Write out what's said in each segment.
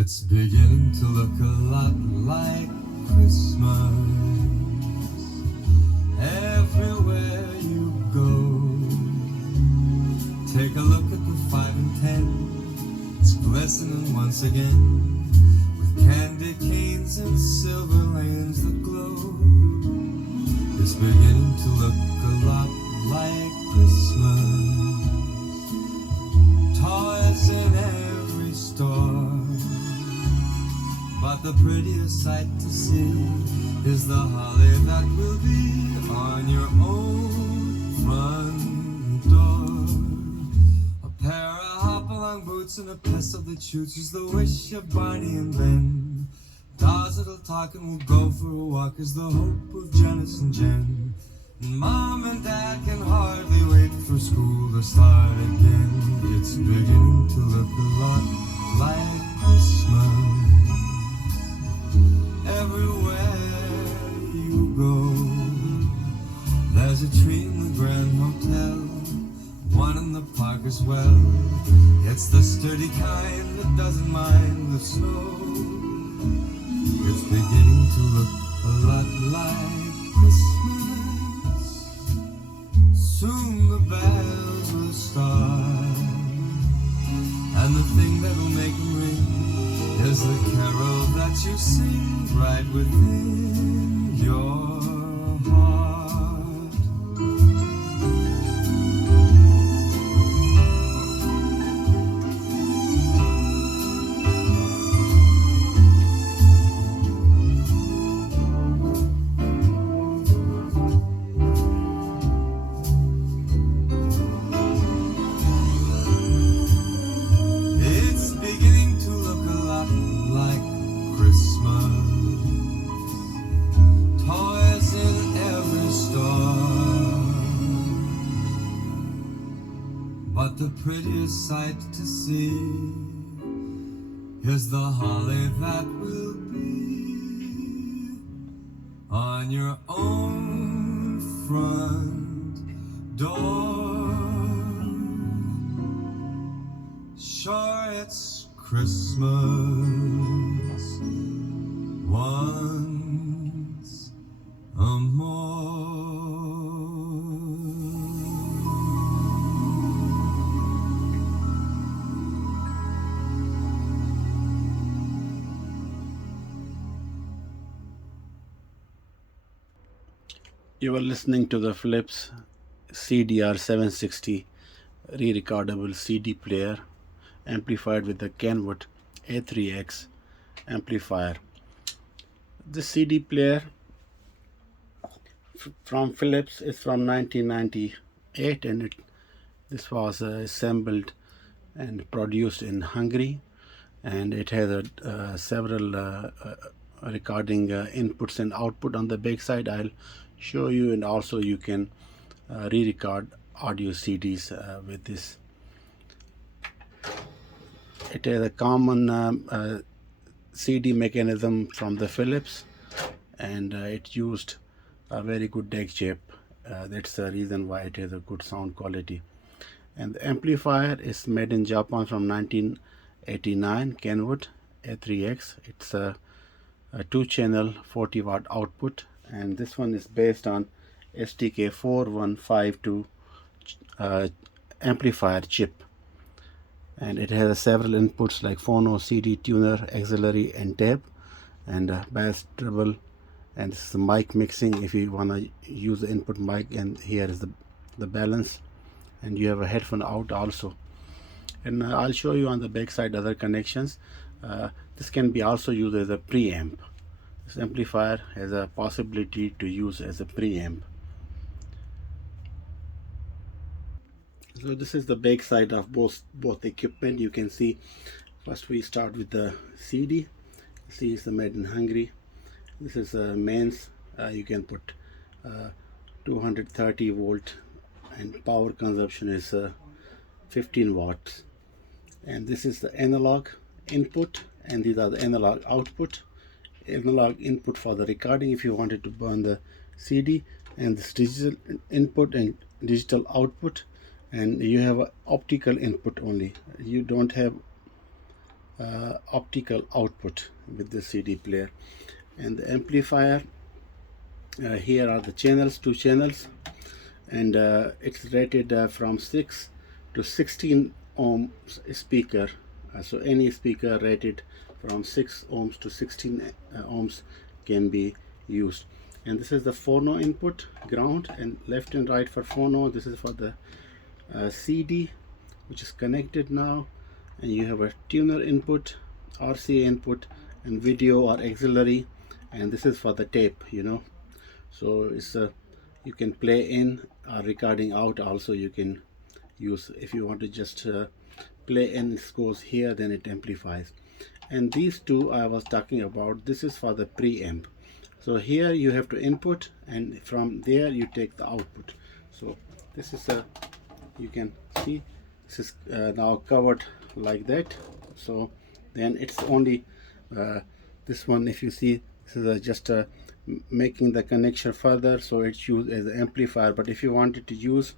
It's beginning to look a lot like Christmas everywhere you go. Take a look at the 5 and 10. It's glistening once again with candy canes and silver lanes that glow. It's beginning to look a lot like Christmas. Toys in every store. But the prettiest sight to see is the holly that will be on your own front door. A pair of hop-along boots and a pestle that shoots is the wish of Barney and Ben. Dolls that'll talk and will go for a walk is the hope of Janice and Jen. And Mom and Dad can hardly wait for school to start again. It's beginning to look a lot like Christmas. Everywhere you go, there's a tree in the Grand Hotel, one in the park as well. It's the sturdy kind that doesn't mind the snow. It's beginning to look a lot like Christmas. Soon the bells will start, and the thing that'll make them ring is the carol that you sing right within your heart. It's beginning to look a lot like Christmas. Toys in every store. But the prettiest sight to see is the holly that will be on your own front door. Sure, it's Christmas once more. You are listening to the Philips CDR760 re-recordable CD player amplified with the Kenwood A-3X amplifier. This CD player from Philips is from 1998, and this was assembled and produced in Hungary, and it has several recording inputs and output on the back side. I'll show you, and also you can re-record audio CDs with this. It has a common CD mechanism from the Philips, and it used a very good deck chip. That's the reason why it has a good sound quality. And the amplifier is made in Japan from 1989, Kenwood A-3X. It's a 2-channel 40-watt output, and this one is based on STK4152 amplifier chip. And it has several inputs like phono, CD, tuner, auxiliary, and tape, and bass, treble, and this is the mic mixing if you want to use the input mic, and here is the balance, and you have a headphone out also. And I'll show you on the back side other connections. This can be also used as a preamp. This amplifier has a possibility to use as a preamp. So this is the back side of both equipment. You can see first we start with the CD. See, it's made in Hungary. This is a mains. You can put 230 volt, and power consumption is 15 watts. And this is the analog input, and these are the analog output. Analog input for the recording if you wanted to burn the CD, and this digital input and digital output, and you have an optical input only. You don't have optical output with the CD player. And the amplifier, here are the channels, 2 channels, and it's rated from 6 to 16 ohms speaker. So any speaker rated from 6 ohms to 16 ohms can be used. And this is the phono input, ground, and left and right for phono. This is for the CD, which is connected now. And you have a tuner input, RCA input, and video or auxiliary. And this is for the tape, so it's you can play in or recording out. Also you can use, if you want to just play in, it goes here, then it amplifies. And these two I was talking about, this is for the preamp. So here you have to input, and from there you take the output. So this is you can see this is now covered like that. So then it's only this one, if you see, this is just making the connection further, so it's used as an amplifier. But if you wanted to use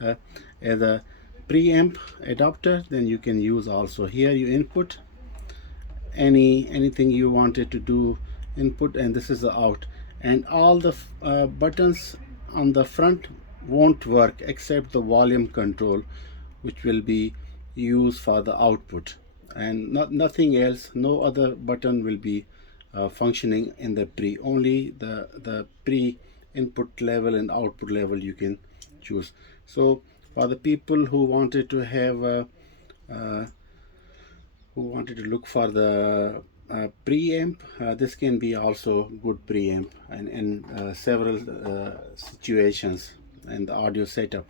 as a preamp adapter, then you can use also. Here you input anything you wanted to do, input, and this is the out. And all the buttons on the front won't work except the volume control, which will be used for the output, and nothing else. No other button will be functioning in the pre. Only the pre input level and output level you can choose. So for the people who wanted to have who wanted to look for the preamp, this can be also good preamp, and in several situations and the audio setup.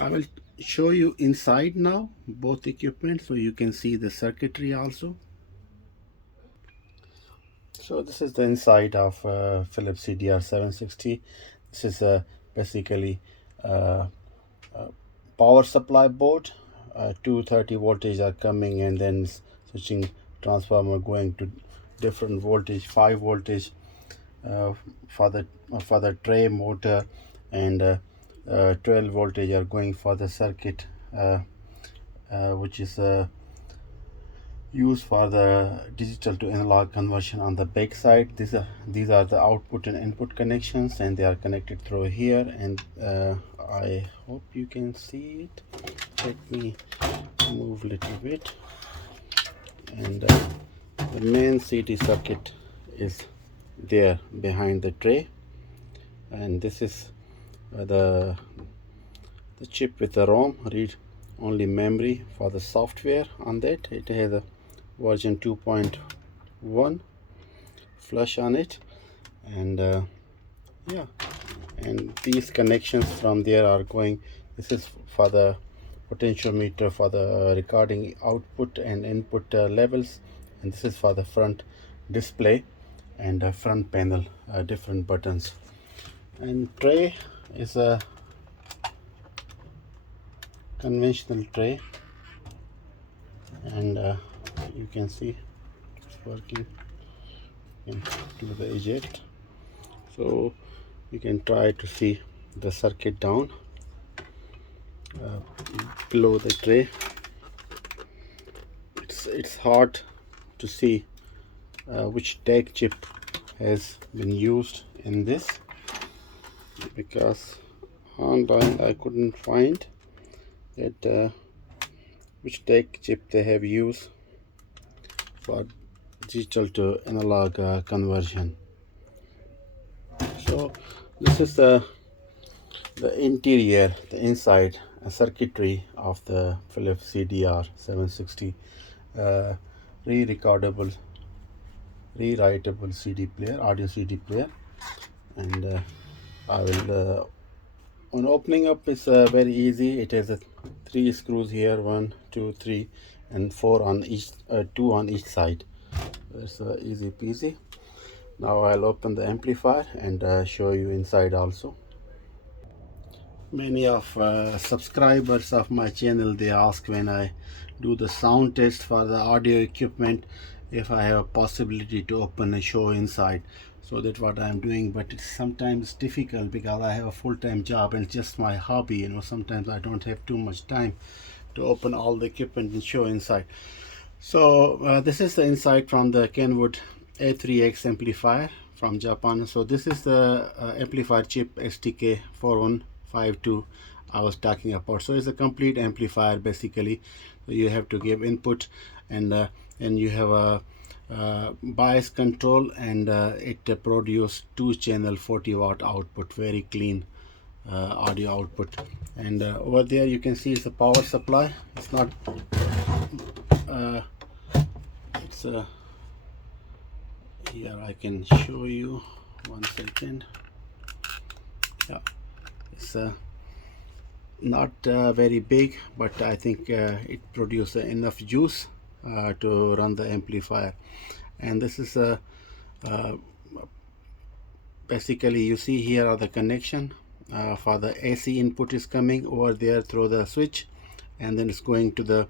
I will show you inside now both equipment, so you can see the circuitry also. So this is the inside of Philips CDR760. This is basically power supply board. 230 voltage are coming, and then switching transformer going to different voltage, 5 voltage for the tray motor, and 12 voltage are going for the circuit, which is used for the digital to analog conversion on the back side. These are the output and input connections, and they are connected through here. And I hope you can see it. Let me move a little bit. And the main CD circuit is there behind the tray, and this is the chip with the ROM, read only memory for the software on that. It has a version 2.1 flush on it, and yeah, and these connections from there are going. This is for the potentiometer for the recording output and input levels, and this is for the front display and front panel, different buttons. And tray is a conventional tray, and you can see it's working. You can do the eject, so you can try to see the circuit down below the tray. It's hard to see which tag chip has been used in this, because online I couldn't find that which tag chip they have used for digital to analog conversion. So this is the interior, the inside circuitry of the Philips CDR760 re-recordable, rewritable CD player, audio CD player. And I will on opening up is very easy. It has 3 screws here, 1, 2, 3, and 4 on each, 2 on each side. It's easy peasy. Now I'll open the amplifier and show you inside also. Many of subscribers of my channel, they ask when I do the sound test for the audio equipment if I have a possibility to open and show inside. So that's what I'm doing, but it's sometimes difficult because I have a full-time job and it's just my hobby. Sometimes I don't have too much time to open all the equipment and show inside. So this is the inside from the Kenwood A-3X amplifier from Japan. So this is the amplifier chip STK4152 I was talking about. So it's a complete amplifier basically. You have to give input, and you have a bias control, and it produces 2-channel 40-watt output, very clean audio output. And over there you can see it's a power supply. It's not it's here I can show you, 1 second. Yeah, it's not very big, but I think it produces enough juice to run the amplifier. And this is basically, you see here are the connection for the AC input is coming over there through the switch, and then it's going to the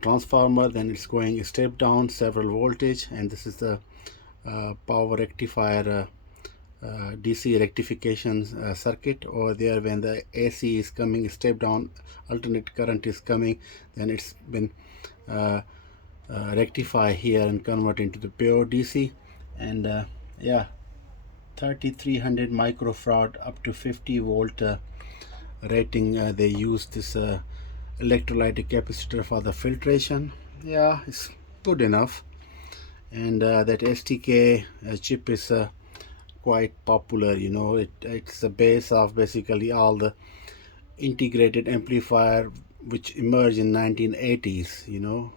transformer, then it's going step down several voltage, and this is the power rectifier DC rectification circuit over there. When the AC is coming step down, alternate current is coming, then it's been rectify here and convert into the pure DC. And yeah, 3300 microfarad up to 50 volt rating. They use this electrolytic capacitor for the filtration. Yeah, it's good enough. And that STK chip is quite popular, you know. It's the base of basically all the integrated amplifier which emerged in 1980s, you know,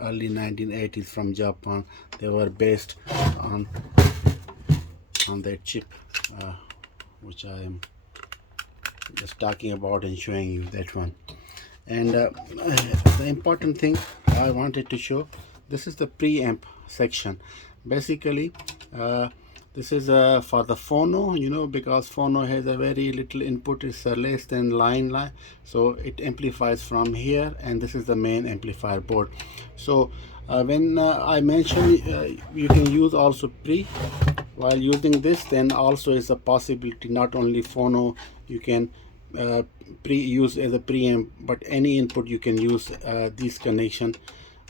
early 1980s from Japan. They were based on that chip, which I am just talking about and showing you, that one. And the important thing I wanted to show, this is the preamp section. Basically this is for the phono, you know, because phono has a very little input, is less than line, so it amplifies from here, and this is the main amplifier board. So when I mentioned you can use also pre while using this, then also is a possibility, not only phono you can use as a preamp, but any input you can use this connection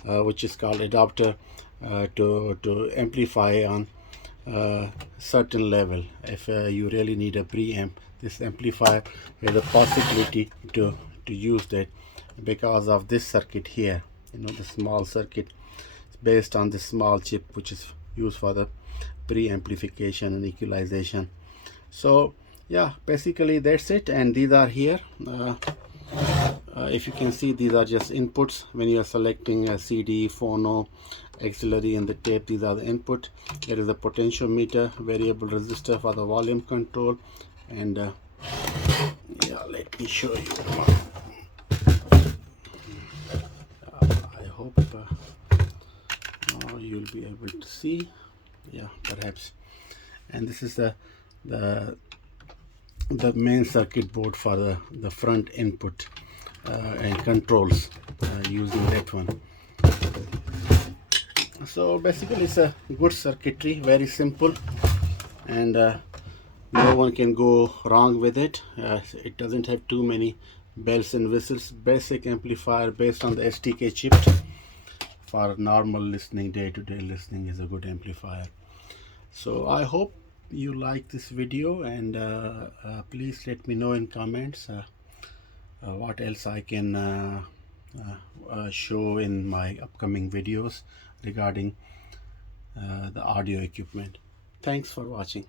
which is called adapter to amplify on certain level. If you really need a preamp, this amplifier has a possibility to use that, because of this circuit here, you know, the small circuit based on this small chip which is used for the pre-amplification and equalization. So yeah, basically that's it. And these are here, if you can see, these are just inputs when you are selecting a CD, phono, auxiliary, and the tape. These are the input. There is a potentiometer, variable resistor for the volume control, and yeah, let me show you. I hope now you'll be able to see. Yeah, perhaps. And this is the main circuit board for the front input and controls using that one. So basically it's a good circuitry, very simple, and no one can go wrong with it. It doesn't have too many bells and whistles. Basic amplifier based on the STK chip. For normal listening, day-to-day listening, is a good amplifier. So I hope you like this video, and please let me know in comments what else I can show in my upcoming videos regarding the audio equipment. Thanks for watching.